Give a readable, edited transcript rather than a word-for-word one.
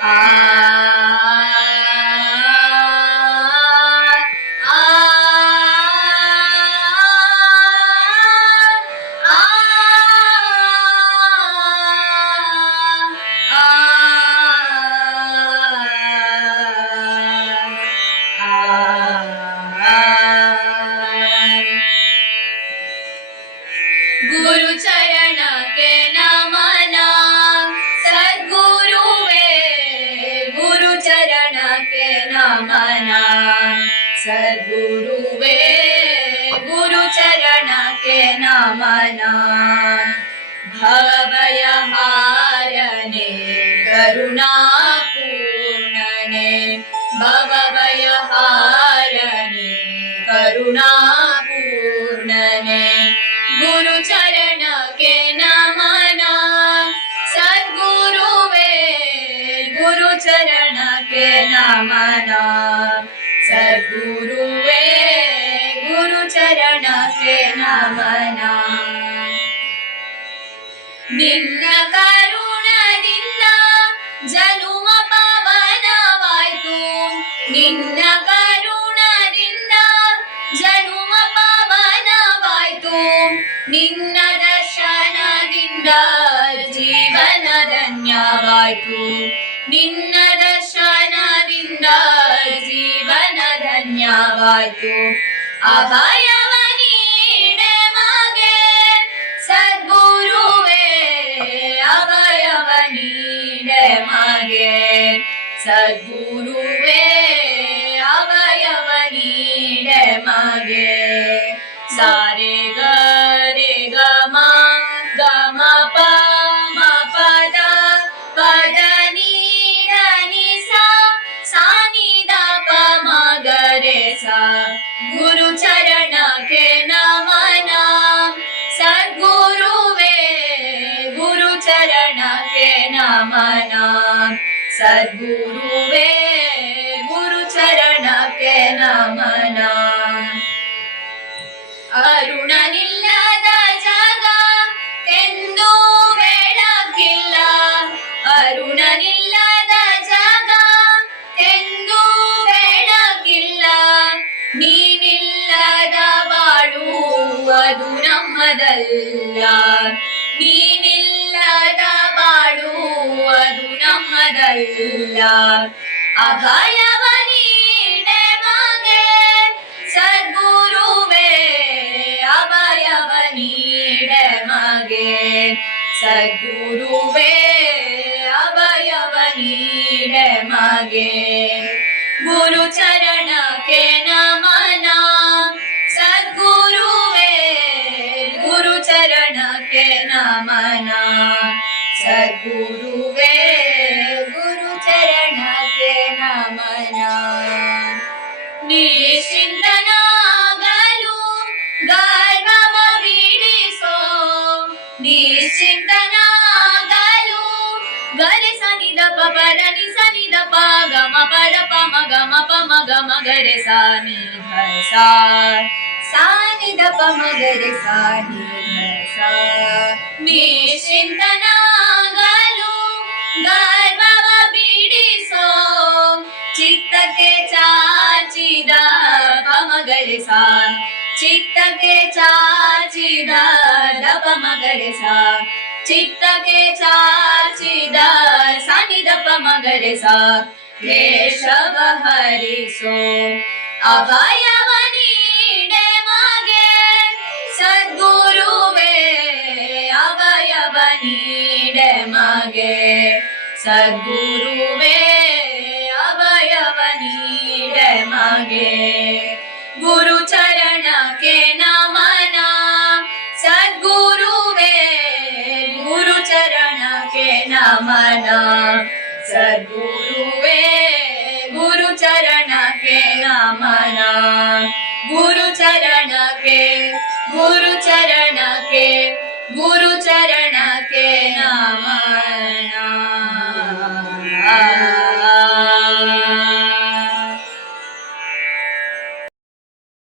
ಆ गुरु चरण के नमन सद्गुरुवे गुरु चरण के नमन सद्गुरुवे गुरु चरण के नमन भवभय हारने करुणा पूर्णने भवभय हारने करुणा पूर्णने गुरु चरण के नमन सद्गुरुवे गुरु चरण के नमन सद्गुरुवे गुरु चरण के नमन निन्न करुणದಿಂದ ಜನುಮ ಪವನವಾಯ್ತು ನಿನ್ನ ಕರುಣದಿಂದ ಜನುಮ ಪವನವಾಯ್ತು ನಿನ್ನ ದರ್ಶನದಿಂದ ಜೀವನ ಧನ್ಯವಾಯ್ತು ನಿನ್ನ ದರ್ಶನದಿಂದ ಜೀವನ ಧನ್ಯವಾಯ್ತು ಅಭಯವ ನೀಡೆ ಮಗೆ ಸದ್ಗುರುವೇ ಅಭಯವ ನೀಡೆ ಮಗೆ ಸದ್ಗುರುವೇ ಅಭಯವ ನೀಡೆ ಮಗೆ ಸಾರೆ ಗರೆ ಗಮ ಗಮ ಪ ಮ ಪದ ಪದ ನೀ ದ ನಿ ಸಾ ಸಾ ನಿ ದ ಪ ಮ ಗ ರೆ ಸಾ ಗುರು ಚರಣ ಕೆ ನಮನ ಸದ್ಗುರುವೇ ಗುರು ಚರಣ ಕೆ ನಮನ ಸದ್ಗುರುವೇ ಗುರು ಚರಣ ಕೆ ನಮನ ಅರುಣನಿಲ್ಲದ ಜಗ ಕೆಂದು ಬೆಳಕಿಲ್ಲ ಅರುಣನಿಲ್ಲದ ಜಗ ಕೆಂದು ಬೆಳಕಿಲ್ಲ ನೀನಿಲ್ಲದ ಬಾಳು ಅದು ನಮ್ಮದಲ್ಲ ನೀನಿಲ್ಲದ ಬಾಳು ಅದು ನಮ್ಮದಲ್ಲ ಅಭಯವ ನೀಡೆ ಮಗೆ ಸದ್ಗುರುವೇ ಅಭಯವ ನೀಡೆ ಮಗೆ ಸದ್ಗುರುವೇ ಅಭಯವ ನೀಡೆ ಮಗೆ ಗುರು ಚರಣ ಕೆ ನಮನ ಸದ್ಗುರುವೇ ಗುರು ಚರಣ ಕೆ ನಮನ ಸದ್ಗುರುವೇ ಗುರು ಚರಣ ಕೆ ನಮನ ನಿಶ್ಚಿಂತನಾಗಲು ಗರ್ವವ ಬಿಡಿಸೋ ನಿಶ್ಚಿಂತನಾಗಲು ಗರೆ ಸನಿದ ಪ ಪರ ನಿ ಸನಿದ ಪ ಗಮ ಪದ ಪ ಮ ಗಮ ಪ ಮ ಗಮ ಗರೆ ಸಾ ನಿ ಧ ಸಾ ಸಾ ನಿ ದ ಪ ಮ ಗರೆ ಸಾ ನಿ ಧ ಸಾ ನಿಶ್ಚಿಂತನಾಗಲು ಗರ್ವವ ಬಿಡಿಸೋ ಚಿತ್ತಕ್ಕೆ ಚಾಚಿದ ಪಮಗರೆ ಸಾ ಚಿತ್ತಕ್ಕೆ ಚಾಚಿದ ದಪ ಮಗರೆ ಸಾ ಚಿತ್ತಕ್ಕೆ ಚಾಚಿದ ಸನಿದ ಪಮಗರೆ ಸಾ ಕ್ಲೇಶವ ಹರಿಸೋ ಅಭಯವ ನೀಡೆ ಮಗೆ ಸದ್ಗುರುವೇ ಅಭಯವ ನೀಡೆ ಮಗೆ ಸದ್ಗುರುವೇ ಅಭಯವ ನೀಡೆ ಮಗೆ ಗುರು ಚರಣ ಕೆ ನಮನ ಸದ್ಗುರುವೇ ಗುರು ಚರಣ ಕೆ ನಮನ ಸದ್ಗುರು